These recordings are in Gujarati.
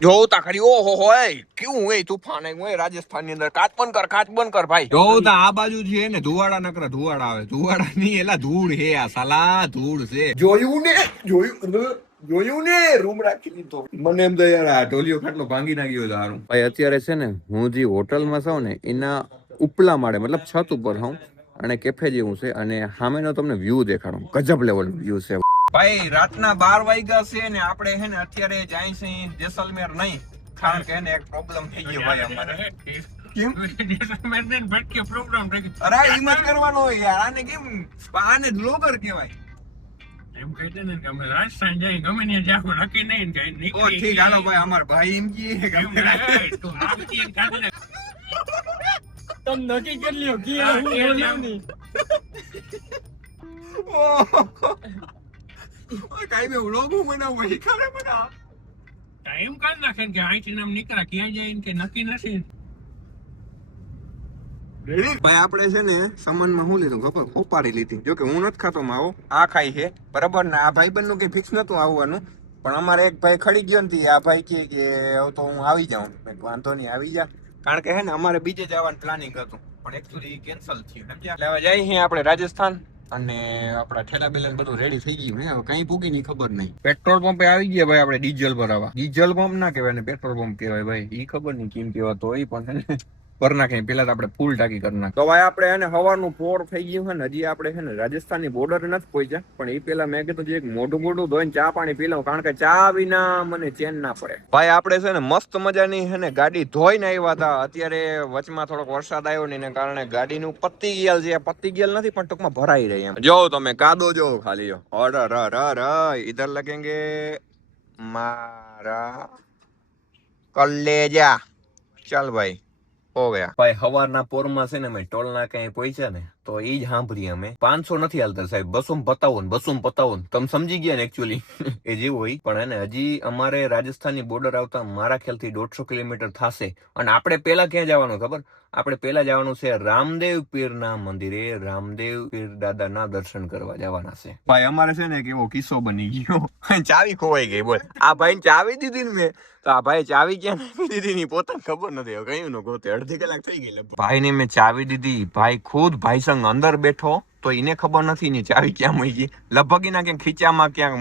જોતા ખરી ઓહો હોય કેવું હોય તુફાન હોય રાજસ્થાન ની અંદર કાચ બંધ કર ભાઈ જોતા આ બાજુ છે ને ધુવાડા નકરા ધુવાડા આવે ધુવાડા ની એલા ધૂળ હે આ સાલા ધૂળ છે જોયું ને રૂમ રાખી દીધો મને એમ તો યાર આ ઢોલિયો ખાટલો ભાંગી નાખ્યો સારું ભાઈ અત્યારે છે ને હું જે હોટલમાં છું ને એના ઉપલા માળે મતલબ છત ઉપર હું અને કેફે જેવું છે અને સામેનો તમને વ્યૂ દેખાડું ગજબ લેવલ વ્યૂ છે ભાઈ રાતના 12 વાગ્યા છે ને આપણે હે ને અત્યારે જાય છે જેસલમેર નહીં કારણ કે એને એક પ્રોબ્લેમ થઈ ગયો ભાઈ અમારે કેમ જેસલમેર ને ભટકે પ્રોગ્રામ થઈ ગયો અરે ઈ મત કરવાનો યાર આને કેમ આને બ્લોગર કહેવાય એમ કહેતે ને કે અમે રાજસ્થાન જઈ ગમે ને જાકો નક્કી નહીં કે ઓ ઠીક હાલો ભાઈ અમાર ભાઈ એમ કી કે તું આપતી એમ કાઢ લે તમ નક્કી કરી લ્યો કે આ હું બોલ્યો ની કાઈ મે વ્લોગ બનાવું હોય ખબર બના ટાઈમ કાઢ નાખે કે આઈથી નામ નીકળા ક્યાં જાય કે નક્કી નથી ભાઈ આપણે છે ને સામાનમાં શું લીધું ખબર ઓપારી લીધી જો કે હું નથી ખાતો માવો આ ખાઈ છે બરાબર ને આ ભાઈબંધ નું કઈ ફિક્સ નતું આવવાનું પણ અમારે એક ભાઈ ખડી ગયો ને આ ભાઈ કે હવે તો હું આવી જાઉં વાંધો નહીં આવી જા કારણ કે હે ને અમારે બીજે જવાનું પ્લાનિંગ હતું પણ એકચ્યુઅલી કેન્સલ થયું સમજ્યા લેવા જાય છે આપણે રાજસ્થાન અને આપડા ઠેલા બેલા બધું રેડી થઈ ગયું હે હવે કઈ પૂગી ની ખબર નહીં પેટ્રોલ પંપે આવી ગયા ભાઈ આપણે ડીઝલ ભરાવા ડીઝલ પંપ ના કહેવાય ને પેટ્રોલ પંપ કહેવાય ભાઈ ઈ ખબર નહીં કેમ કહેવાતો હોય પણ કરી નાખે પેલા તો આપણે ફૂલ ટાંકી કરી નાખી તો ભાઈ આપણે એને હવાનું પોર થઈ ગયું છે ને હજી આપણે છે ને રાજસ્થાનની બોર્ડર નથી પહોંચ્યા પણ એ પેલા મેં કીધું એક મોઢું ધોઈને ચા પાણી પી લઉં કારણ કે ચા વિના મને ચેન ના પડે ભાઈ આપણે છે ને મસ્ત મજાની છે ને ગાડી ધોઈને આવ્યા હતા અત્યારે વચમાં થોડોક વરસાદ આવ્યો ને કારણે ગાડીનું પત્તી ગયેલ છે પત્તી ગયેલ નથી પણ ટૂંકમાં ભરાઈ રહી એમ જો તમે કાદો જો ખાલી જો ઓર્ડર ઇધર લગેંગે મારા કલેજા ચાલ ભાઈ હો ગયા ભાઈ હવારના પોરમાં છે ને અમે ટોલ નાકે પહોંચ્યા ને તો એ જ સાંભળીએ અમે 500 નથી હાલતા સાહેબ 255 તમે સમજી ગયા ને એકચ્યુઅલી એ જેવું હોય પણ એને હજી અમારે રાજસ્થાનની બોર્ડર આવતા મારા ખ્યાલથી 150 કિલોમીટર થશે અને આપણે પેલા ક્યાં જવાનું ખબર આપણે પેલા જવાનું છે રામદેવ પીરના મંદિરે રામદેવ પીર દાદાના દર્શન કરવા જવાના છે ભાઈ અમારે છે ને એક એવો કિસ્સો બની ગયો ચાવી ખોવાઈ ગઈ બોલ આ ભાઈ ચાવી દીધી ને મેં તો આ ભાઈ ચાવી ક્યાં નાખી દીધી ની પોતાને ખબર નથી કયું નો ગોતે અડધી કલાક થઈ ગઈ ભાઈ ને મેં ચાવી દીધી ભાઈ ખુદ ભાઈ સંગ અંદર બેઠો તો એને ખબર નથી ની ચાવી ક્યાં મૂકી લગભગ એના ક્યાંક ખીચામાં ક્યાંક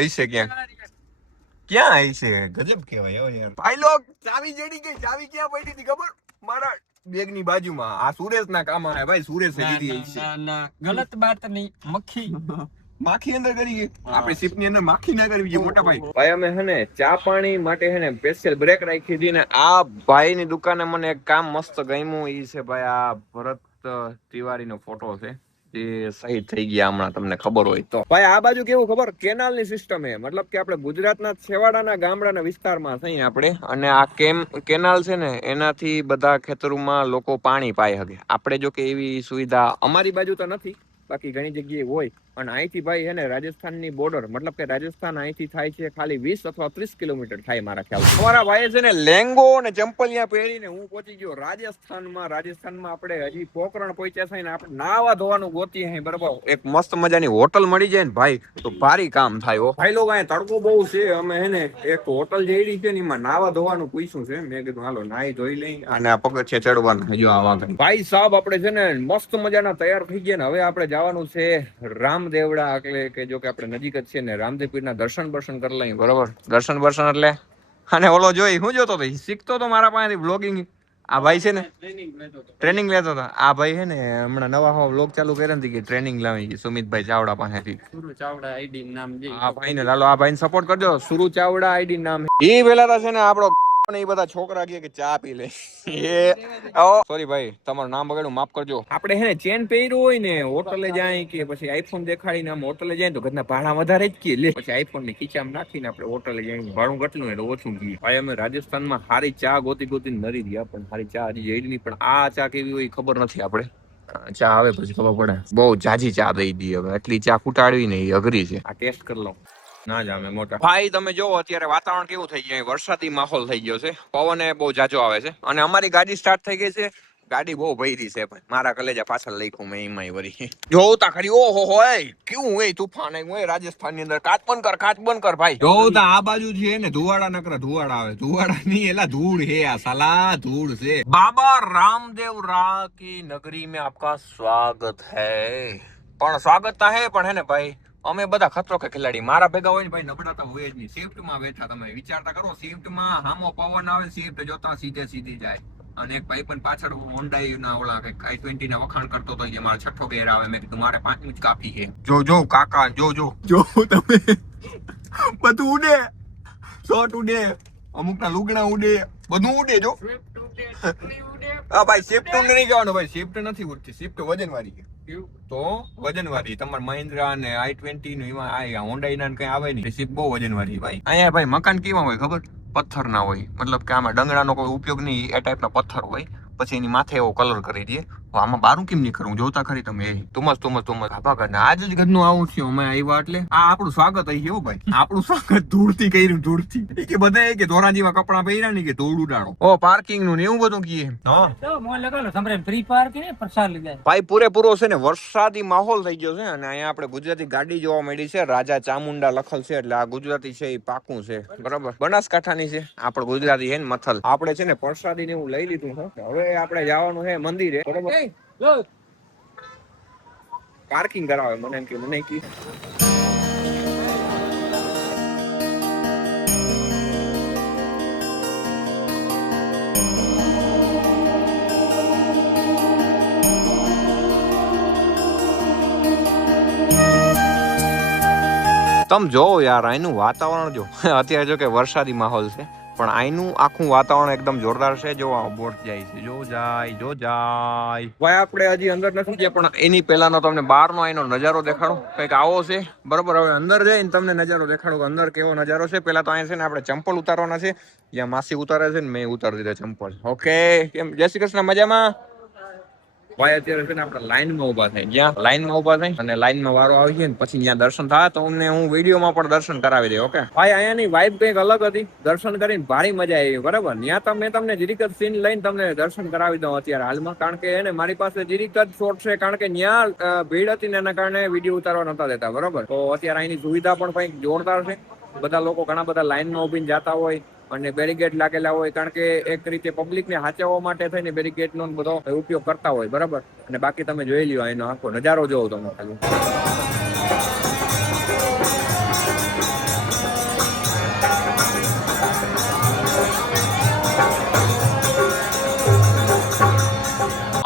હશે ક્યાં હશે ગજબ કહેવાય યાર ભાઈ લોક ચાવી જડી ગઈ ચાવી ક્યાં પડી હતી ખબર મારા બેગ ની બાજુમાં આ સુરેશ ના કામ આવે ભાઈ સુરેશ દીધી છે ગલત બાત નહીં મક્ખી માખી અંદર કરી ગઈ આપણે શિપ ની અંદર માખી ના કરવી જોઈએ મોટા ભાઈ અમે હે ને ચા પાણી માટે હે ને સ્પેશિયલ બ્રેક રાખી હતી ને આ ભાઈ ની દુકાને મને એક કામ મસ્ત ગમ્યું ઈ છે ભાઈ આ ભરત તિવારી નો ફોટો છે જે શહીદ થઈ ગયા હમણાં તમને ખબર હોય તો ભાઈ આ બાજુ કેવું ખબર કેનાલ ની સિસ્ટમ હે મતલબ કે આપણે ગુજરાતના છેવાડાના ગામડાના વિસ્તારમાં થઈ આપણે અને આ કેનાલ છે ને એનાથી બધા ખેતરોમાં લોકો પાણી પાઈ શકે આપણે જો કે એવી સુવિધા અમારી બાજુ તો નથી બાકી ઘણી જગ્યાએ હોય અને અહીંથી ભાઈ હે ને રાજસ્થાનની બોર્ડર મતલબ કે રાજસ્થાન અહીંથી થાય છે ખાલી 20 અથવા 30 કિલોમીટર થાય મારા ખ્યાલ અમારા ભાઈ છે ને લેંગો અને ચંપલિયા પહેરીને હું પહોંચી ગયો રાજસ્થાનમાં આપણે હજી પોકરણ પહોંચ્યા છે ને આપણે નાવા ધોવાનું ગોતી અહીં બરાબર એક મસ્ત મજાની હોટલ મળી જાય ને ભાઈ તો ભારી કામ થાય ભાઈ લોકો અહીંયા તડકો બહુ છે અમે હે ને એક હોટલ જઈ છે ને એમાં નાવા ધોવાનું પૂછ્યું છે મેં કીધું હાલો નાઈ ધોઈ લઈ અને આ પગથિયા ચડવાના હજુ આવા ભાઈ સાહેબ આપણે છે ને મસ્ત મજાના તૈયાર થઈ ગયા ને હવે આપણે જવાનું છે રામદેવડા એટલે કે જો કે આપણે નજીક જ છે ને રામદેવ પીરના દર્શન કરી લઈએ બરોબર દર્શન એટલે અને ઓલો જોઈ હું જોતો હતો શીખતો તો મારા પાસેથી બ્લોગિંગ આ ભાઈ છે ને ટ્રેનિંગ લેતો હતો આ ભાઈ છે ને હમણાં નવા વ્લોગ ચાલુ કર્યા નથી કે ટ્રેનિંગ લાવી સુમિતભાઈ ચાવડા પાસેથી સુરુ ચાવડા આઈડી નામ છે આ ભાઈ ને લાલો આ ભાઈને સપોર્ટ કરજો સુરુ ચાવડા આઈડી નામ એ પેલા છે ને આપણો એ બધા છોકરા કે ચા પી લે સોરી ભાઈ તમારું નામ બગાડ્યું માફ કરજો આપણે હે ને ચેન પહેર્યું હોય ને હોટલે જાય કે પછી આઈફોન દેખાડીને આમ હોટલે જાય તો ઘરના ભાડા વધારે જ કે લે પછી આઈફોન ની ખીચામાં નાખીને આપણે હોટલે જઈને ભાડું ઘટલું એટલે ઓછું કીએ ભાઈ અમે રાજસ્થાનમાં સારી ચા ગોતી નરી ગયા પણ સારી ચા હજી જઈ નહીં પણ આ ચા કેવી હોય ખબર નથી આપણે ચા આવે પછી ખબર પડે બહુ જાજી ચા દઈ દઈએ હવે એટલી ચા કુટાડવી ને એ અઘરી છે આ ટેસ્ટ કરી લઉં ના જામે મોટા ભાઈ તમે જો અત્યારે વાતાવરણ કેવું થઈ ગયું વરસાદી માહોલ થઈ ગયો છે પવન બહુ જાજો આવે છે અને અમારી ગાડી સ્ટાર્ટ થઈ ગઈ છે ગાડી બહુ ભયરી છે ભાઈ, મારા કલેજા પાછળ લખ્યું મેં એમાંય વરી જોતા ખરી. ઓહો હો કેવું હોય તુફાન હોય રાજસ્થાન ની અંદર. કાચ બંધ કર ભાઈ. જોતા આ બાજુ છે ને ધુવાડા નકરા ધુવાડા આવે. ધુવાડા નહીં એલા ધૂળ હે, આ સાલા ધૂળ છે. બાબા રામદેવ રા की नगरी में आपका स्वागत है. પણ સ્વાગત તો હે પણ હે ને ભાઈ અમે બધા ખતરો કે ખેલાડી. મારા ભેગા હોય ને ભાઈ નબળા તો હોય જ નહીં. શિફ્ટ માં બેઠા તમે વિચારતા કરો, શિફ્ટ માં હામો પવન આવે, શિફ્ટ જોતા સીધી જાય. અને એક ભાઈ પણ પાછળ હોન્ડાઈ ના ઓલા i20 ના વખાણ કરતો તો, મારો છઠ્ઠો ગેર આવે. મેં કીધું મારે 5મી જ કાપી છે. જો કાકા જો તમે બધું ઉડે, શોટ ઉડે, અમુક ના લુગડા ઉડે, બધું ઉડે. જો હા ભાઈ શિફ્ટ નહીં જવાનું ભાઈ, શિફ્ટ નથી ઉડતી. શિફ્ટ વજન વાળી તો વજન વાળી. તમારે મહિન્દ્રા ને i20 નું એમાં હોન્ડાઈ ના કઈ આવે નહીં. શિફ્ટ બહુ વજન વાળી ભાઈ. અહીંયા ભાઈ મકાન કેવા હોય ખબર? પથ્થર ના હોય, મતલબ કે આમાં ડંગરાનો કોઈ ઉપયોગ નહીં, એ ટાઈપના પથ્થર હોય. પછી એની માથે એવો કલર કરી દે. આમાં બારું કેમ નહીં કરવું? જોતા ખરી તમે. તુમસ ખાપા કરે. આજ જ ઘરનું આવું થયું અમે આવ્યા એટલે આ આપણું સ્વાગત અહીં કેવું ભાઈ? આપણું સ્વાગત ધૂળથી કર્યું, ધૂળથી. કે બધા કે ધોરાજીમાં કપડા પહેર્યા નહીં કે ધૂળ ઉડાડો. ઓ પાર્કિંગ નું ને એવું બધું કીએ. ભાઈ પૂરેપૂરો છે ને વરસાદી માહોલ થઈ ગયો છે. અને અહીંયા આપણે ગુજરાતી ગાડી જોવા મળી છે, રાજા ચામુંડા લખલ છે. એટલે આ ગુજરાતી છે એ પાકું છે, બરાબર. બનાસકાંઠાની છે, આપણે ગુજરાતી છે ને મથલ. આપણે છે ને પ્રસાદી ને એવું લઈ લીધું છે. હવે આપણે જવાનું છે મંદિરે, બરાબર. પાર્કિંગ કરાવે મને એમ કે મને કી તમે જો યાર અહીંનું વાતાવરણ જો. અત્યારે જો કે વરસાદી માહોલ છે પણ અહીંનું આખું વાતાવરણ એકદમ જોરદાર છે. જો બોટ જાય છે, જો જાય ભાઈ. આપણે હજી અંદર નથી ગયા પણ એની પહેલાનો તમને બહારનો અહીંનો નજારો દેખાડો. કંઈક આવો છે, બરોબર. હવે અંદર જઈને તમને નજારો દેખાડો કે અંદર કેવો નજારો છે. પેલા તો અહીંયા છે ને આપણે ચંપલ ઉતારવાના છે. જ્યાં માસી ઉતારે છે ને મેં ઉતારી દીધા ચંપલ. ઓકે કેમ જય શ્રી કૃષ્ણ, મજામાં ભાઈ? અત્યારે છે ને આપણે લાઈનમાં ઉભા થાય, જ્યાં લાઈનમાં ઉભા થાય અને લાઈનમાં વારો આવી છે ને પછી ત્યાં દર્શન થાય તો અમને હું વિડીયોમાં પણ દર્શન કરાવી દે. ઓકે ભાઈ અહીંયાની વાઇબ કંઈક અલગ હતી. દર્શન કરીને ભારી મજા આવી, બરાબર. ત્યાં મેં તમને જીરીક જ સીન લઈને તમને દર્શન કરાવી દઉં અત્યારે હાલમાં, કારણ કે એને મારી પાસે જીરીક જ શોટ છે, કારણ કે ત્યાં ભીડ હતી ને એના કારણે વિડીયો ઉતારવા નતા દેતા, બરાબર. તો અત્યારે અહીંની સુવિધા પણ કંઈક જોરદાર છે. બધા લોકો ઘણા બધા લાઈનમાં ઉભીને જતા હોય અને બેરીગેડ લાગેલા હોય, કારણ કે એક રીતે પબ્લિક ને હાચવવા માટે થઈને બેરીગેડ નો બધો ઉપયોગ કરતા હોય, બરાબર. અને બાકી તમે જોઈ લ્યો એનો આખો નજારો જોવો તમે ખાલી.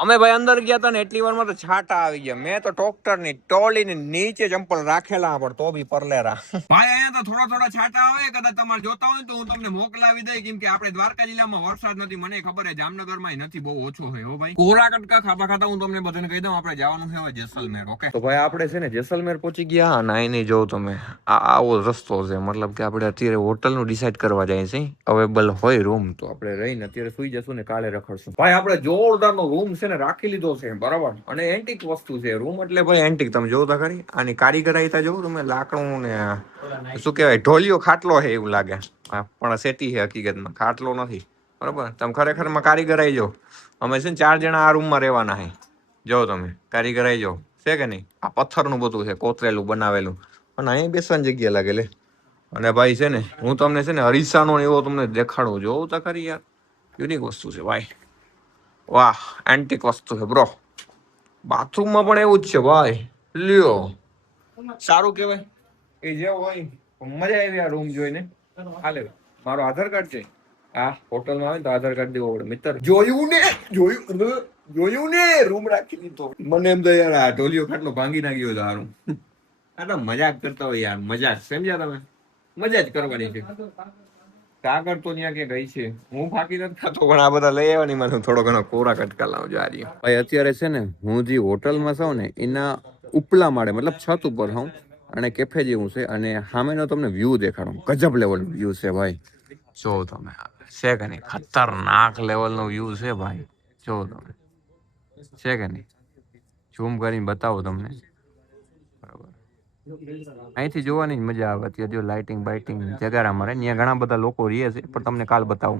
અમે ભાઈ અંદર ગયા હતા ને એટલી વારમાં તો છાટા આવી ગયા. મેં તો ટ્રેક્ટર ની ટોલી ની નીચે ચંપલ રાખેલા પણ તો બી પરલેરા. ભાઈ અહીંયા તો થોડા છાટા આવે. કદાચ તમારે જોતા હોય તો હું તમને મોકલાવી દઈ, કેમ કે આપણે દ્વારકા જિલ્લામાં વરસાદ નથી. મને ખબર છે જામનગર માં નથી, બહુ ઓછો છે. હો ભાઈ કોરા કટકા ખાતા ખાતા હું તમને બધાને કહી દઉં આપણે જવાનું છે હવે જેસલમેર. ઓકે તો ભાઈ આપણે છે ને જેસલમેર પહોંચી ગયા. નાઈ નહીં જોઉં તમે આવો રસ્તો છે, મતલબ કે આપણે અત્યારે હોટલ નું ડિસાઈડ કરવા જાય છે. અવેલેબલ હોય રૂમ તો આપણે રહીને અત્યારે સુઈ જશું ને કાલે રખડશું. ભાઈ આપણે જોરદાર નો રૂમ છે ને રાખી લીધો છે, બરાબર. અને એન્ટિક વસ્તુ છે રૂમ, એટલે ભાઈ એન્ટિક. તમે જોતા ખરી આની કારીગરાઈ તા જોવું તમે. લાકડું ને શું કહેવાય ઢોલિયો ખાટલો છે એવું લાગે પણ સેટી છે હકીકતમાં, ખાટલો નથી, બરાબર. તમે ખરેખર માં કારીગરાઈ જો. અમે છે ને 4 જણા આ રૂમમાં રહેવાના છે. જો તમે કારીગરાઈ જો છે કે નહીં. આ પથ્થરનું બધું છે, કોતરેલું બનાવેલું. અને અહીં બેસવાની જગ્યા લાગે લે. અને ભાઈ છે ને હું તમને છે ને અરીસાનો એવો તમને દેખાડું. જોવું તો ખરી યાર, યુનિક વસ્તુ છે ભાઈ. વાહ એન્ટિક વસ્તુ છે બ્રો. બાથરૂમમાં પણ એવું જ છે ભાઈ. લ્યો સારું કહેવાય. એ જે હોય મજા આવી આ રૂમ જોઈને. હાલે મારો આધાર કાર્ડ છે. હા હોટલમાં આવે તો આધાર કાર્ડ દેવો પડે મિત્ર. જોયું ને રૂમ રાખી લીધો. મને એમ તો યાર આ ઢોલિયો ખાટલો ભાંગી નાખ્યો હતો હારું. આ તો મજાક કરતા હોય યાર, મજાક સમજ્યા તમે? મજા જ કરવાની છે. કાગળ તો ત્યાં ક્યાં ગઈ છે. હું ફાકી નથી ખાતો પણ આ બધા લઈ આવવાની મને થોડો ઘણો કોરા કટકા લાવજો આ રહ્યો. ભાઈ અત્યારે છે ને હું જે હોટલમાં છું ને એના ઉપલા માળે, મતલબ છત ઉપર હું, અને કેફે જેવું છે. અને સામેનો તમને વ્યૂ દેખાડું. ગજબ લેવલ વ્યૂ છે ભાઈ. જો તમે છે કે નહીં, ખતરનાક લેવલનો વ્યૂ છે ભાઈ. જો તમે છે કે નહીં, ઝૂમ કરીને બતાવો તમને, બરાબર. અહીંથી જોવાની જ મજા આવે. અત્યારે જો લાઇટિંગ બાઇટિંગ જગારા મારે ત્યાં ઘણા બધા લોકો રહે છે પણ તમને કાલ બતાવું.